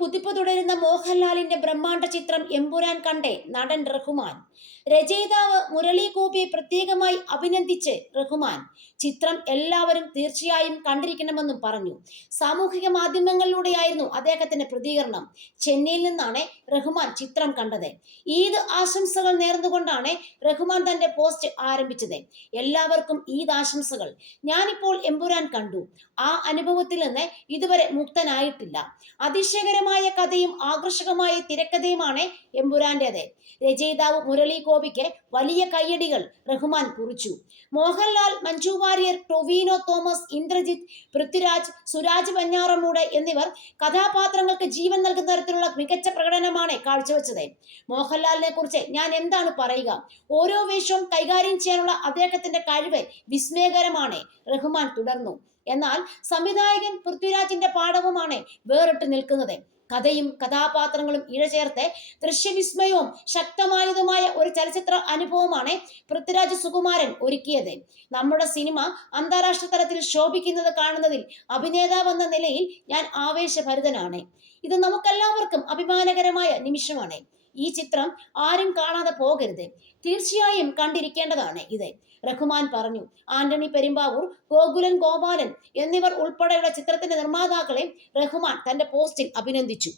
കുതിപ്പ് തുടരുന്ന മോഹൻലാലിന്റെ ബ്രഹ്മാണ്ഡ ചിത്രം എമ്പുരാൻ കണ്ടേ നടൻ റഹ്മാൻ. രചയിതാവ് മുരളി ഗോപിയെ പ്രത്യേകമായി അഭിനന്ദിച്ച് റഹ്മാൻ ചിത്രം എല്ലാവരും തീർച്ചയായും കണ്ടിരിക്കണമെന്നും പറഞ്ഞു. സാമൂഹിക മാധ്യമങ്ങളിലൂടെയായിരുന്നു അദ്ദേഹത്തിന്റെ പ്രതികരണം. ചെന്നൈയിൽ നിന്നാണ് റഹ്മാൻ ചിത്രം കണ്ടത്. ഈദ് ആശംസകൾ നേർന്നുകൊണ്ടാണ് റഹ്മാൻ തന്റെ പോസ്റ്റ് ആരംഭിച്ചത്. എല്ലാവർക്കും ഈദ് ആശംസകൾ. ഞാനിപ്പോൾ എമ്പുരാൻ കണ്ടു. ആ അനുഭവത്തിൽ നിന്ന് ഇതുവരെ മുക്തനായിട്ടില്ല. അതിശയകരമായ കഥയും ആകർഷകമായ തിരക്കഥയുമാണ് എമ്പുരാന്റേത്. രചയിതാവ് മുരളി ഗോപിക്ക് വലിയ കയ്യടികൾ റഹ്മാൻ കുറിച്ചു. മോഹൻലാൽ, മഞ്ജു വാര്യർ, ടൊവിനോ തോമസ്, ഇന്ദ്രജിത്ത്, പൃഥ്വിരാജ്, സുരാജ് വെഞ്ഞാറമൂട് എന്നിവർ കഥാപാത്രങ്ങൾക്ക് ജീവൻ നൽകുന്ന തരത്തിലുള്ള മികച്ച പ്രകടനമാണ് കാഴ്ചവെച്ചത്. മോഹൻലാലിനെ കുറിച്ച് ഞാൻ എന്താണ് പറയുക? ഓരോ വേഷവും കൈകാര്യം ചെയ്യാനുള്ള അദ്ദേഹത്തിന്റെ കഴിവ് വിസ്മയകരമാണ്. റഹ്മാൻ തുടർന്നു. എന്നാൽ സംവിധായകൻ പൃഥ്വിരാജിന്റെ പാഠവുമാണ് വേറിട്ട് നിൽക്കുന്നത്. കഥയും കഥാപാത്രങ്ങളും ഇഴചേർത്ത് ദൃശ്യവിസ്മയവും ശക്തമായതുമായ ഒരു ചലച്ചിത്ര അനുഭവമാണ് പൃഥ്വിരാജ് സുകുമാരൻ ഒരുക്കിയത്. നമ്മുടെ സിനിമ അന്താരാഷ്ട്ര തലത്തിൽ ശോഭിക്കുന്നത് കാണുന്നതിൽ അഭിനേതാവ് എന്ന നിലയിൽ ഞാൻ ആവേശഭരിതനാണ്. ഇത് നമുക്കെല്ലാവർക്കും അഭിമാനകരമായ നിമിഷമാണ്. ഈ ചിത്രം ആരും കാണാതെ പോകരുത്. തീർച്ചയായും കണ്ടിരിക്കേണ്ടതാണ് ഇത്, റഹ്മാൻ പറഞ്ഞു. ആന്റണി പെരുമ്പാവൂർ, ഗോകുലൻ ഗോപാലൻ എന്നിവർ ഉൾപ്പെടെയുള്ള ചിത്രത്തിന്റെ നിർമ്മാതാക്കളെ റഹ്മാൻ തന്റെ പോസ്റ്റിൽ അഭിനന്ദിച്ചു.